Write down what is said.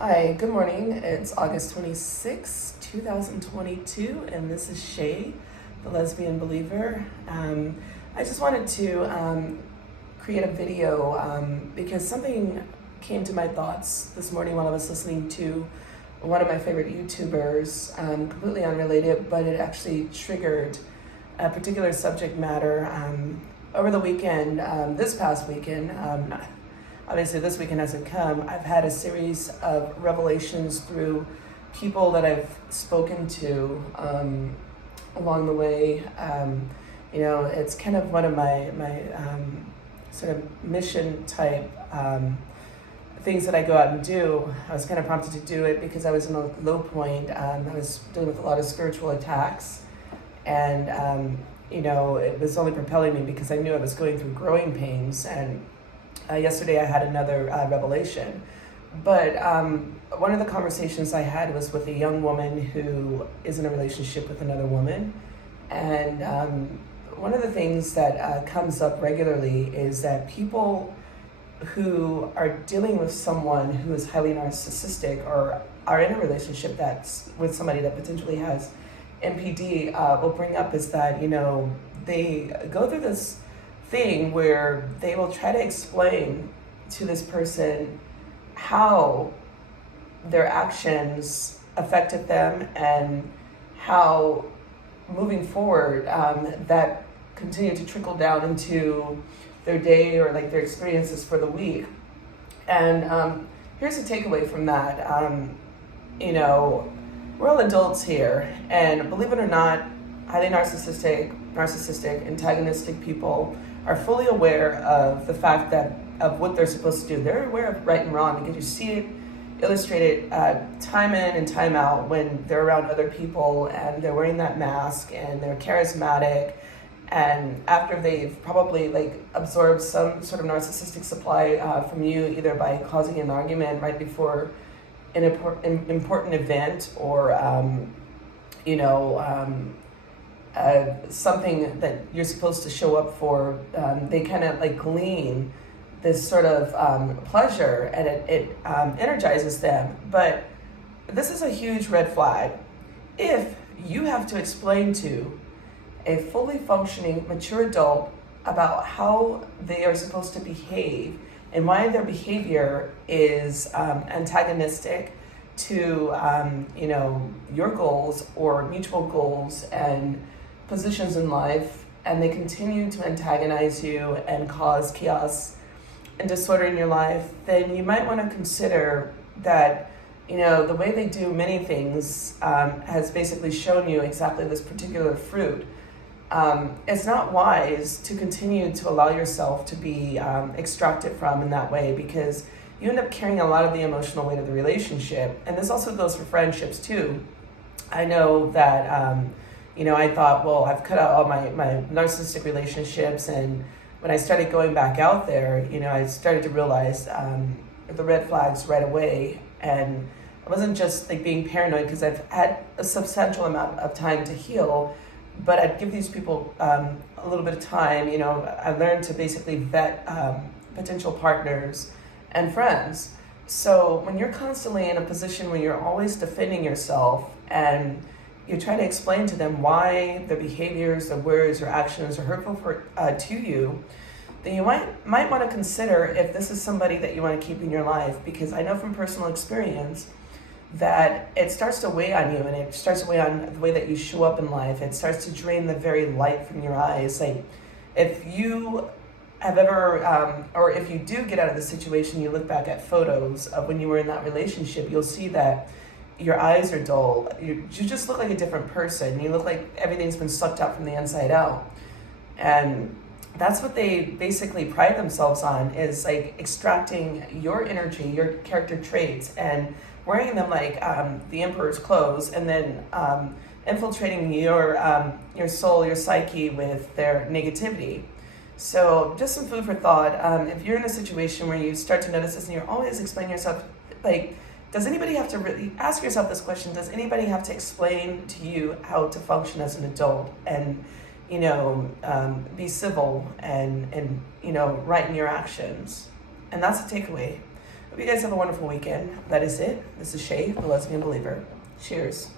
Hi, good morning. It's August 26, 2022, and this is Shay, the lesbian believer. I just wanted to create a video because something came to my thoughts this morning while I was listening to one of my favorite YouTubers, completely unrelated, but it actually triggered a particular subject matter. Over the weekend, this past weekend, obviously this weekend hasn't come, I've had a series of revelations through people that I've spoken to along the way. It's kind of one of my sort of mission type things that I go out and do. I was kind of prompted to do it because I was in a low point. I was dealing with a lot of spiritual attacks, and it was only propelling me because I knew I was going through growing pains. And yesterday I had another revelation. But one of the conversations I had was with a young woman who is in a relationship with another woman. And one of the things that comes up regularly is that people who are dealing with someone who is highly narcissistic or are in a relationship that's with somebody that potentially has NPD will bring up is that, they go through this thing where they will try to explain to this person how their actions affected them and how moving forward that continue to trickle down into their day or like their experiences for the week. And here's a takeaway from that. We're all adults here, and believe it or not, highly narcissistic, antagonistic people are fully aware of the fact that of what they're supposed to do. They're aware of right and wrong because you see it illustrated time in and time out when they're around other people and they're wearing that mask and they're charismatic. And after they've probably absorbed some sort of narcissistic supply from you, either by causing an argument right before an important event or something that you're supposed to show up for, they kind of glean this sort of pleasure, and it energizes them. But this is a huge red flag. If you have to explain to a fully functioning, mature adult about how they are supposed to behave and why their behavior is antagonistic to your goals or mutual goals and positions in life, and they continue to antagonize you and cause chaos and disorder in your life, then you might want to consider that the way they do many things has basically shown you exactly this particular fruit. It's not wise to continue to allow yourself to be extracted from in that way, because you end up carrying a lot of the emotional weight of the relationship. And this also goes for friendships too. I know that, I thought, well, I've cut out all my narcissistic relationships. And when I started going back out there, I started to realize the red flags right away. And I wasn't just being paranoid because I've had a substantial amount of time to heal, but I'd give these people a little bit of time. I learned to basically vet potential partners and friends. So when you're constantly in a position where you're always defending yourself and you're trying to explain to them why their behaviors, their words, or actions are hurtful to you, then you might want to consider if this is somebody that you want to keep in your life. Because I know from personal experience that it starts to weigh on you, and it starts to weigh on the way that you show up in life. It starts to drain the very light from your eyes. If you have ever, or if you do get out of the situation, you look back at photos of when you were in that relationship, you'll see that your eyes are dull. You just look like a different person. You look like everything's been sucked out from the inside out. And that's what they basically pride themselves on, is extracting your energy, your character traits, and wearing them like the emperor's clothes, and then infiltrating your soul, your psyche with their negativity. So just some food for thought. If you're in a situation where you start to notice this and you're always explaining yourself, does anybody have to really ask yourself this question? Does anybody have to explain to you how to function as an adult and, be civil and right in your actions? And that's a takeaway. Hope you guys have a wonderful weekend. That is it. This is Shay, the lesbian believer. Cheers.